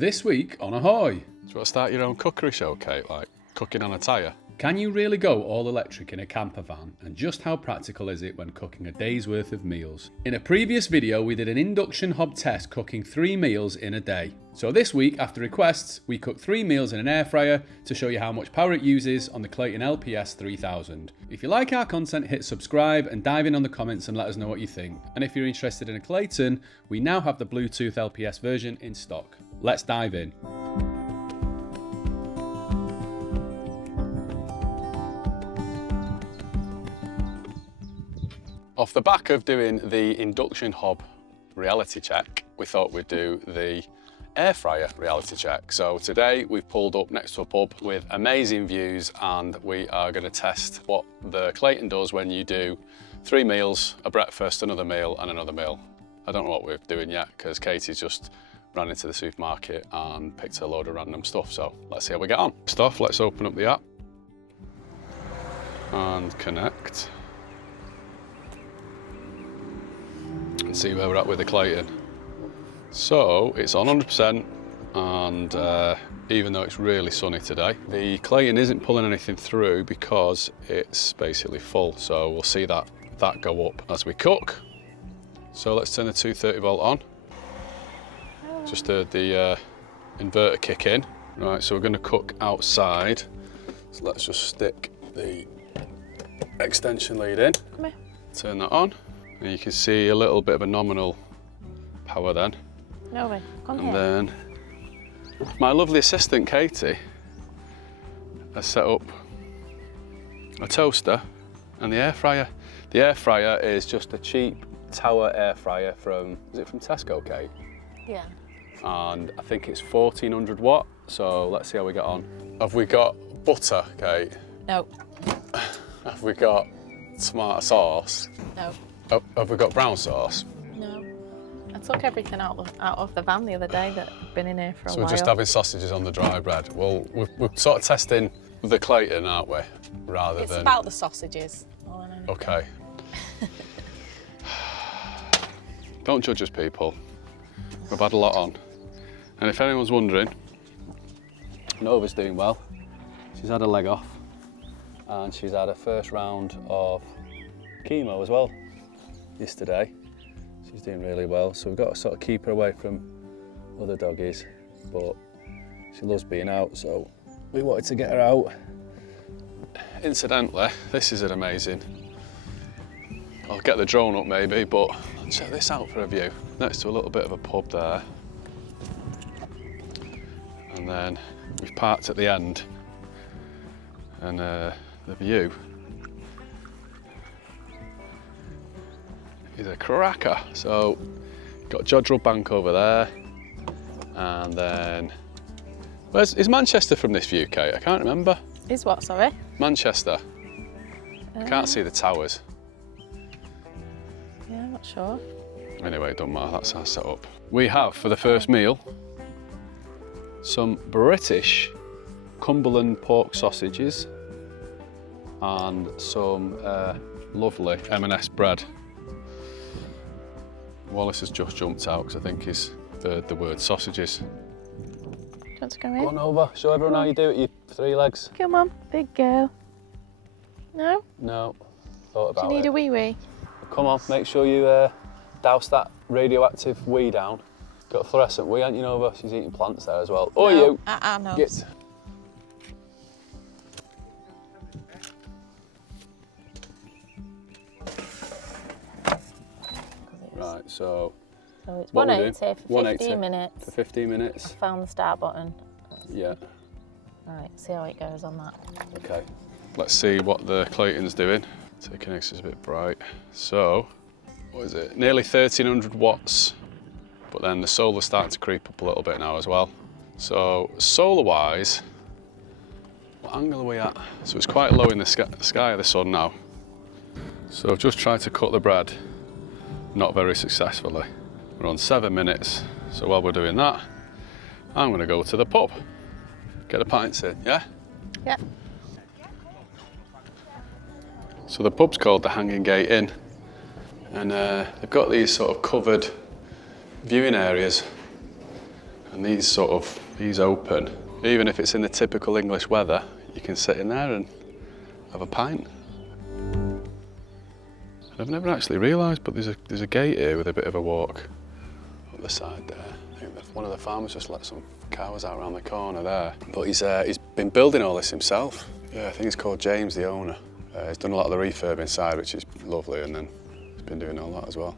This week on Ahoy. Do you want to start your own cookery show, Kate, like cooking on a tyre? Can you really go all electric in a camper van, and just how practical is it when cooking a day's worth of meals? In a previous video we did an induction hob test cooking 3 meals in a day. So this week, after requests, we cooked 3 meals in an air fryer to show you how much power it uses on the Clayton LPS 3000. If you like our content, hit subscribe and dive in on the comments and let us know what you think. And if you're interested in a Clayton, we now have the Bluetooth LPS version in stock. Let's dive in. Off the back of doing the induction hob reality check, we thought we'd do the air fryer reality check. So today we've pulled up next to a pub with amazing views, and we are going to test what the Clayton does when you do 3 meals, a breakfast, another meal and another meal. I don't know what we're doing yet because Katie's just ran into the supermarket and picked a load of random stuff. So let's see how we get on. First off, let's open up the app and connect. And see where we're at with the Clayton. So it's on 100%, and even though it's really sunny today, the Clayton isn't pulling anything through because it's basically full. So we'll see that go up as we cook. So let's turn the 230 volt on. Just heard the inverter kick in. Right, so we're going to cook outside. So let's just stick the extension lead in. Come here. Turn that on. And you can see a little bit of a nominal power then. No way. Come And here. then my lovely assistant Katie has set up a toaster and the air fryer. The air fryer is just a cheap tower air fryer from, is it from Tesco, Kate? Yeah. And I think it's 1400 watt. So let's see how we get on. Have we got butter, Kate? No. Have we got tomato sauce? No. Have we got brown sauce? No. I took everything out of the van the other day that had been in here for a while. So we're just having sausages on the dry bread. Well, we're sort of testing the Clayton, aren't we? Rather It's than... about the sausages. Okay. Don't judge us, people. We've had a lot on. And if anyone's wondering, Nova's doing well. She's had a leg off and she's had a first round of chemo as well yesterday. She's doing really well, so we've got to sort of keep her away from other doggies, but she loves being out, so we wanted to get her out. Incidentally, this is an amazing, I'll get the drone up maybe, but check this out for a view. Next to a little bit of a pub there. And then we've parked at the end, and the view is a cracker. So got Jodrell Bank over there, and then is Manchester from this view, Kate? I can't remember. Is what, sorry? Manchester. I can't see the towers. Yeah, I'm not sure. Anyway, it doesn't matter, that's our setup. We have, for the first meal, some British Cumberland pork sausages and some lovely M&S bread. Wallace has just jumped out because I think he's heard the word sausages. Do you want to come in? Go on over, show everyone how you do it, you 3 legs. Come on, big girl. No? No, thought Do about you need it. a wee wee? Come on, make sure you douse that radioactive wee down. Got a fluorescent wee, ain't you, Nova? She's eating plants there as well. Or no. you. No. Get. Right, so it's what 180 for 180 15 minutes. For 15 minutes. I found the start button. Yeah. Right, see how it goes on that. Okay. Let's see what the Clayton's doing. Taking X is a bit bright. So, what is it? Nearly 1300 watts. But then the solar's starting to creep up a little bit now as well. So solar-wise, what angle are we at? So it's quite low in the sky of the sun now. So I've just tried to cut the bread, not very successfully. We're on 7 minutes. So while we're doing that, I'm gonna go to the pub. Get a pints in, yeah? Yeah. So the pub's called the Hanging Gate Inn, and they've got these sort of covered viewing areas And these open. Even if it's in the typical English weather, you can sit in there and have a pint. I've never actually realised, but there's a gate here with a bit of a walk up the side there. I think one of the farmers just let some cows out around the corner there. But he's been building all this himself. Yeah, I think he's called James, the owner. He's done a lot of the refurb inside, which is lovely, and then he's been doing all that as well.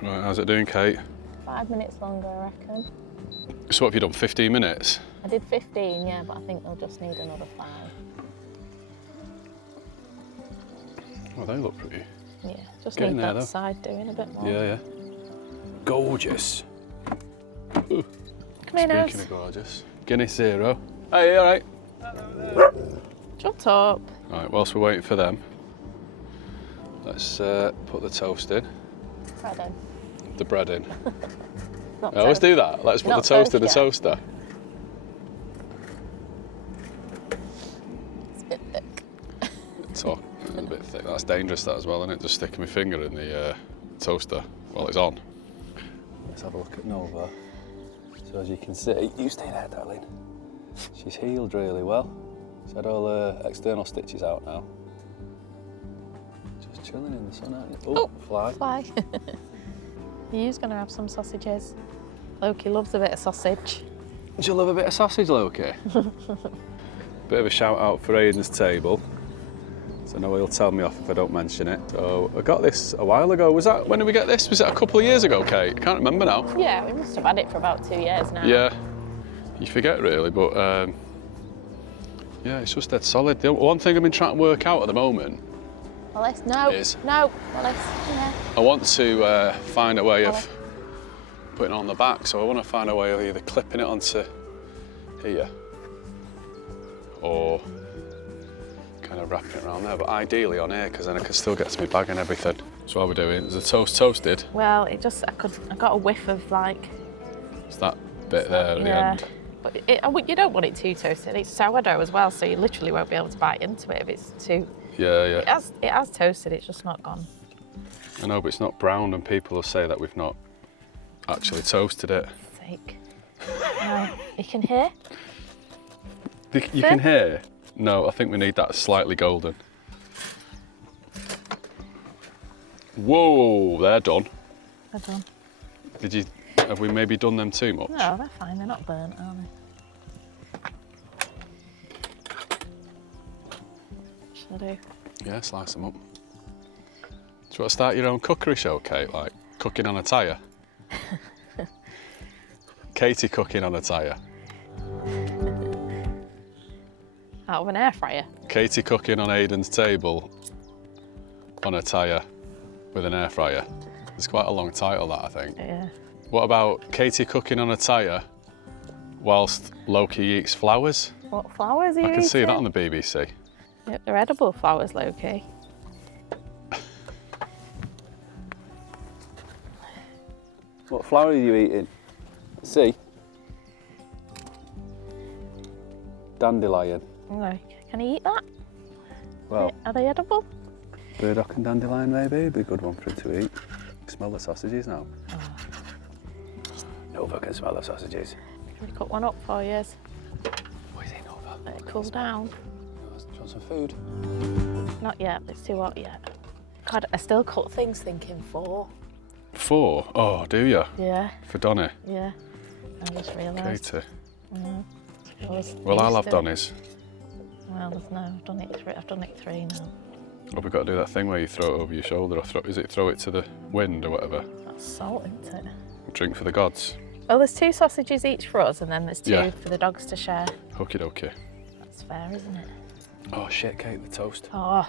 Right, how's it doing, Kate? 5 minutes longer, I reckon. So what have you done, 15 minutes? I did 15, yeah, but I think they'll just need another 5. Oh, they look pretty. Yeah, just Getting need there, that though. side doing a bit more. Yeah. Gorgeous. Ooh. Come here, Speaking Nose. of gorgeous. Guinness Zero. Hey, all right? Shut up. Right, whilst we're waiting for them, let's put the toast in. Bread in. The bread in. Not I always toast. do that. Let's put Not the toast in the toast toaster. It's a bit thick. It's a bit thick. That's dangerous, that as well, isn't it? Just sticking my finger in the toaster while it's on. Let's have a look at Nova. So as you can see, you stay there, darling. She's healed really well. She's had all her external stitches out now. Just chilling in the sun, aren't you? Oh, fly. Fly. You's going to have some sausages. Loki loves a bit of sausage. Do you love a bit of sausage, Loki? Bit of a shout out for Aiden's table. So I know he'll tell me off if I don't mention it. So I got this a while ago. When did we get this? Was it a couple of years ago, Kate? I can't remember now. Yeah, we must have had it for about 2 years now. Yeah, you forget really, but yeah, it's just dead solid. The one thing I've been trying to work out at the moment Wallace, no. is No, Wallace, yeah. I want to find a way of putting it on the back. So I want to find a way of either clipping it onto here or kind of wrapping it around there, but ideally on here because then I can still get to my bag and everything. So what we're doing is the toast toasted. Well, I got a whiff of like. It's that bit there at the end. But you don't want it too toasted. It's sourdough as well, so you literally won't be able to bite into it if it's too. Yeah. It has toasted. It's just not gone. I know, but it's not brown, and people will say that we've not actually toasted it. Sake. You can hear. You can hear? No, I think we need that slightly golden. Whoa, they're done. They're done. Have we maybe done them too much? No, they're fine. They're not burnt, are they? Shall I do? Yeah, slice them up. Do you want to start your own cookery show, Kate? Like cooking on a tyre? Katie cooking on a tyre. Out of an air fryer. Katie cooking on Aiden's table on a tyre with an air fryer. It's quite a long title, that, I think. Yeah. What about Katie cooking on a tyre whilst Loki eats flowers? What flowers are you I can see eating? that on the BBC. Yeah, they're edible flowers, Loki. What flower are you eating? See? Dandelion. Oh, can he eat that? Well, Are they edible? burdock and dandelion maybe, be a good one for it to eat. Smell the sausages now. Nova can smell the sausages. Can we cut one up for you? What is it, Nova? Let it cool down. Do you want some food? Not yet, it's too hot yet. God, I still cut things thinking 4. 4? Oh, do you? Yeah, For Donny? yeah. I just realised. Katie. Well, I'll have Donny's. Well, no, I've done it 3 now. Or we've got to do that thing where you throw it over your shoulder, or throw it to the wind or whatever. That's salt, isn't it? Drink for the gods. Well, there's 2 sausages each for us, and then there's 2 Yeah. for the dogs to share. Okie dokie. That's fair, isn't it? Oh shit, Kate, the toast. Oh,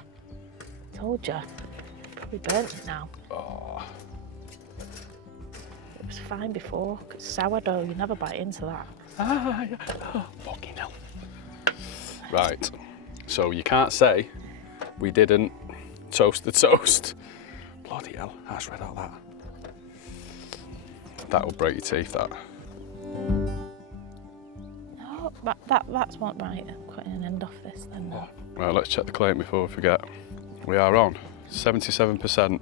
told ya. Probably burnt it now. Oh. It was fine before. 'Cause sourdough, you never bite into that. Ah, yeah. Oh, fucking hell. Right, so you can't say we didn't toast the toast. Bloody hell, I just read out that. That will break your teeth, that. No, that's what, right, I'm cutting an end off this then now. Right, let's check the Clayton before we forget. We are on 77%.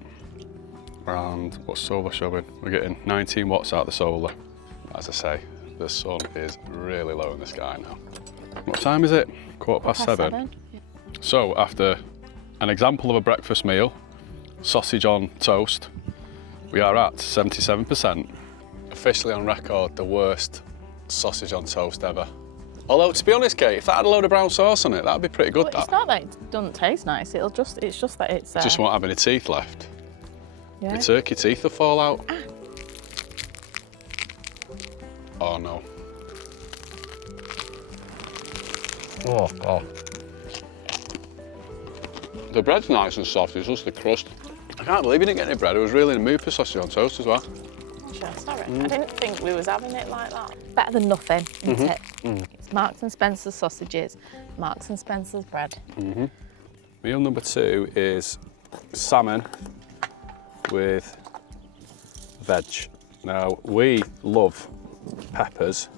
And what's solar showing? We're getting 19 watts out of the solar. As I say, The sun is really low in the sky now. What time is it? 7:15. Yeah. So after an example of a breakfast meal, sausage on toast, we are at 77%. Officially on record, the worst sausage on toast ever. Although, to be honest, Kate, if that had a load of brown sauce on it, that'd be pretty good. Well, it's not that it doesn't taste nice. It's just that it's. Just won't have any teeth left. Yeah. The turkey teeth will fall out. Oh no. Oh God. The bread's nice and soft, it's just the crust. I can't believe you didn't get any bread. I was really in the mood for sausage on toast as well. Sure, sorry. I didn't think we was having it like that. Better than nothing, isn't it? It's Marks and Spencer's sausages, Marks and Spencer's bread. Meal number 2 is salmon with veg. Now, we love peppers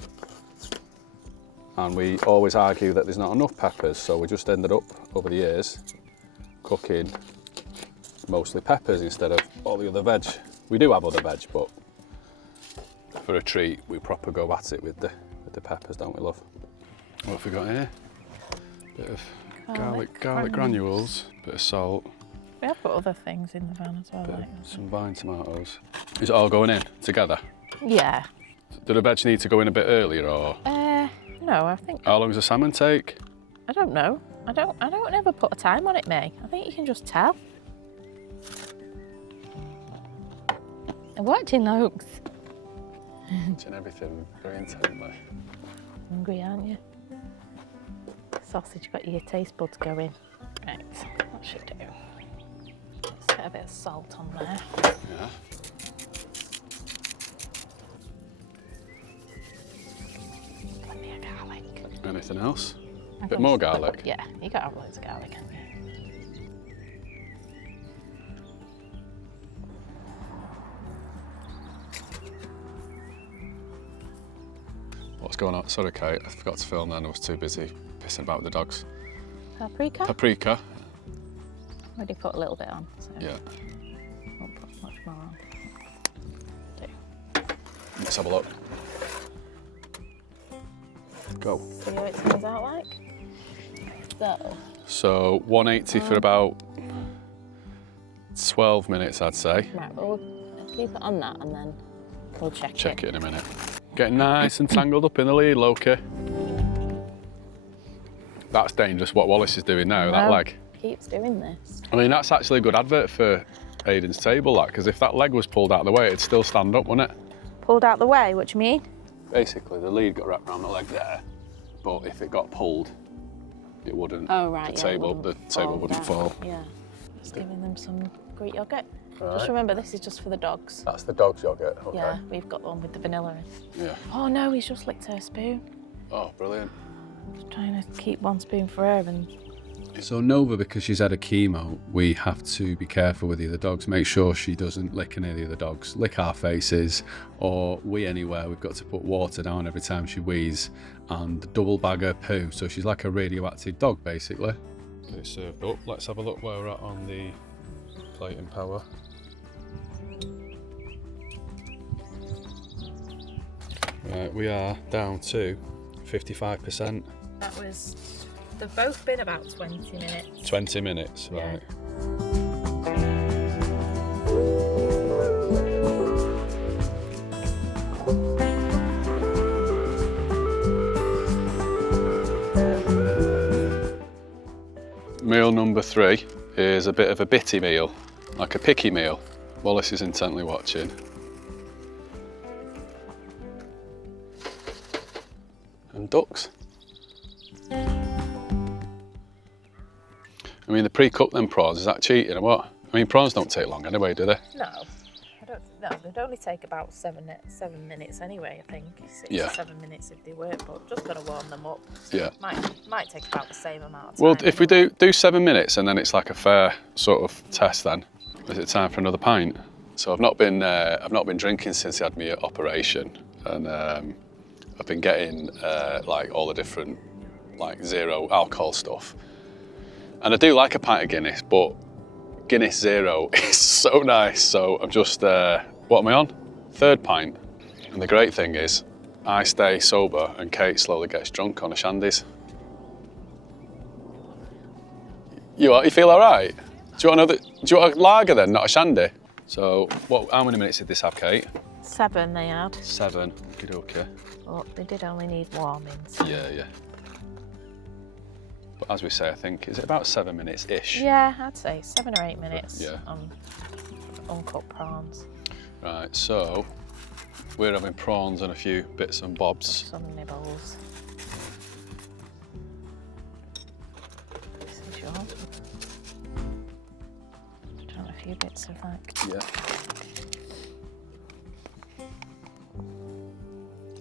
and we always argue that there's not enough peppers, so we just ended up, over the years, cooking mostly peppers instead of all the other veg. We do have other veg, but for a treat, we proper go at it with the peppers, don't we, love? What have we got here? Bit of garlic granules, bit of salt. We have got other things in the van as well. Like Some vine tomatoes. Is it all going in together? yeah. Do the veg need to go in a bit earlier, or No, I think. how long does the salmon take? I don't know. I don't ever put a time on it, May. I think you can just tell. I'm watching Lokes. Watching everything very intently. Hungry, aren't you? Sausage got your taste buds going. Right, that should do. Let's get a bit of salt on there. Yeah. Plenty of garlic. Anything else? I Bit can more just put- garlic? Yeah, you got to have loads of garlic, haven't you? What's going on? Sorry, Kate, I forgot to film then. I was too busy pissing about with the dogs. Paprika? Paprika. Already put a little bit on, so Yeah. won't put much more on. Do. Let's have a look. Go. See how it turns out like? So 180 for about 12 minutes, I'd say. Right, we'll keep it on that and then we'll check it in a minute. Getting nice and tangled up in the lead, Loki. That's dangerous what Wallace is doing now, that leg. Keeps doing this. I mean, that's actually a good advert for Aiden's table, that, because if that leg was pulled out of the way, it'd still stand up, wouldn't it? Pulled out the way, what do you mean? Basically, the lead got wrapped around the leg there, but if it got pulled, it wouldn't. Oh, right, The yeah, table wouldn't fall. Yeah. Just giving them some Greek yogurt. Right. Just remember, this is just for the dogs. That's the dog's yogurt, okay. Yeah, we've got the one with the vanilla in. Yeah. Oh no, he's just licked her spoon. Oh, brilliant. Just trying to keep one spoon for her and... So Nova, because she's had a chemo, we have to be careful with the other dogs. Make sure she doesn't lick any of the other dogs, lick our faces, or wee anywhere. We've got to put water down every time she wheezes and double bag her poo. So she's like a radioactive dog, basically. Get it served up. Let's have a look where we're at on the Clayton Power. Right, we are down to 55%. That was... They've both been about 20 minutes. 20 minutes, Yeah. right. Meal number 3 is a bit of a bitty meal, like a picky meal. Wallace is intently watching. And ducks. I mean, the pre-cooked them prawns, is that cheating or what? I mean, prawns don't take long anyway, do they? No, I don't. No, they'd only take about 7 minutes anyway. I think 6 Yeah. to 7 minutes if they work. But just got to warm them up. Yeah. Might take about the same amount of time. Well, if we do 7 minutes and then it's like a fair sort of test, then is it time for another pint? So I've not been drinking since I had my operation, and I've been getting like all the different like zero alcohol stuff. And I do like a pint of Guinness, but Guinness Zero is so nice. So I'm just, what am I on? 3rd pint. And the great thing is, I stay sober and Kate slowly gets drunk on a shandies. You feel all right? Do you want a lager then, not a shandy? So, how many minutes did this have, Kate? 7 they had. 7, okay. But they did only need warming. So. Yeah. But as we say, I think, is it about 7 minutes-ish? Yeah, I'd say 7 or 8 minutes Yeah. on uncut prawns. Right, so we're having prawns and a few bits and bobs. Some nibbles. This is yours. Trying a few bits of that. Yeah.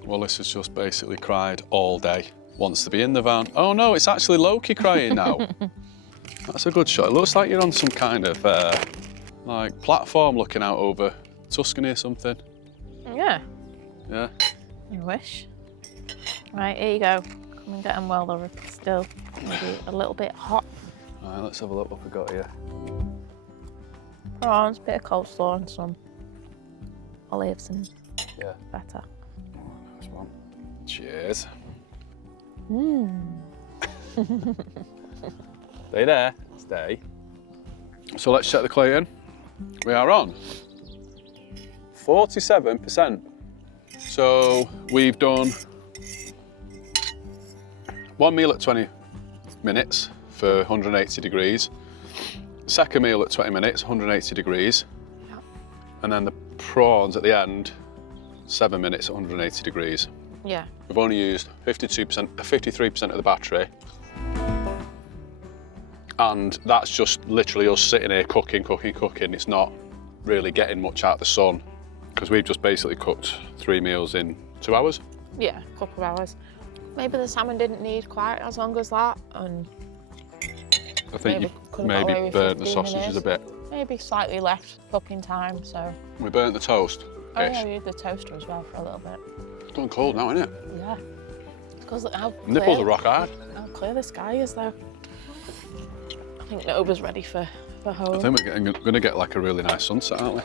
Wallace has just basically cried all day. Wants to be in the van. Oh no, it's actually Loki crying now. That's a good shot. It looks like you're on some kind of like platform looking out over Tuscany or something. Yeah. Yeah. I wish. Right, here you go. Come and get them while they're still maybe a little bit hot. Right, let's have a look what we've got here. Prawns, bit of coleslaw and some olives and feta. Nice one. Cheers. Stay there. Stay. So let's check the Clayton. We are on 47%. So we've done 1 meal at 20 minutes for 180 degrees. Second meal at 20 minutes, 180 degrees. Yeah. And then the prawns at the end, 7 minutes at 180 degrees. Yeah. We've only used 53% of the battery. And that's just literally us sitting here cooking. It's not really getting much out of the sun because we've just basically cooked 3 meals in 2 hours. Yeah, a couple of hours. Maybe the salmon didn't need quite as long as that, and I think you maybe burnt the sausages a bit. Maybe slightly less cooking time, so. We burnt the toast. Oh yeah, we used the toaster as well for a little bit. It's gone cold now, isn't it? Yeah. Because look how clear, Nipples are rock hard. how clear the sky is though. I think Nova's ready for home. I think we're going to get like a really nice sunset, aren't we?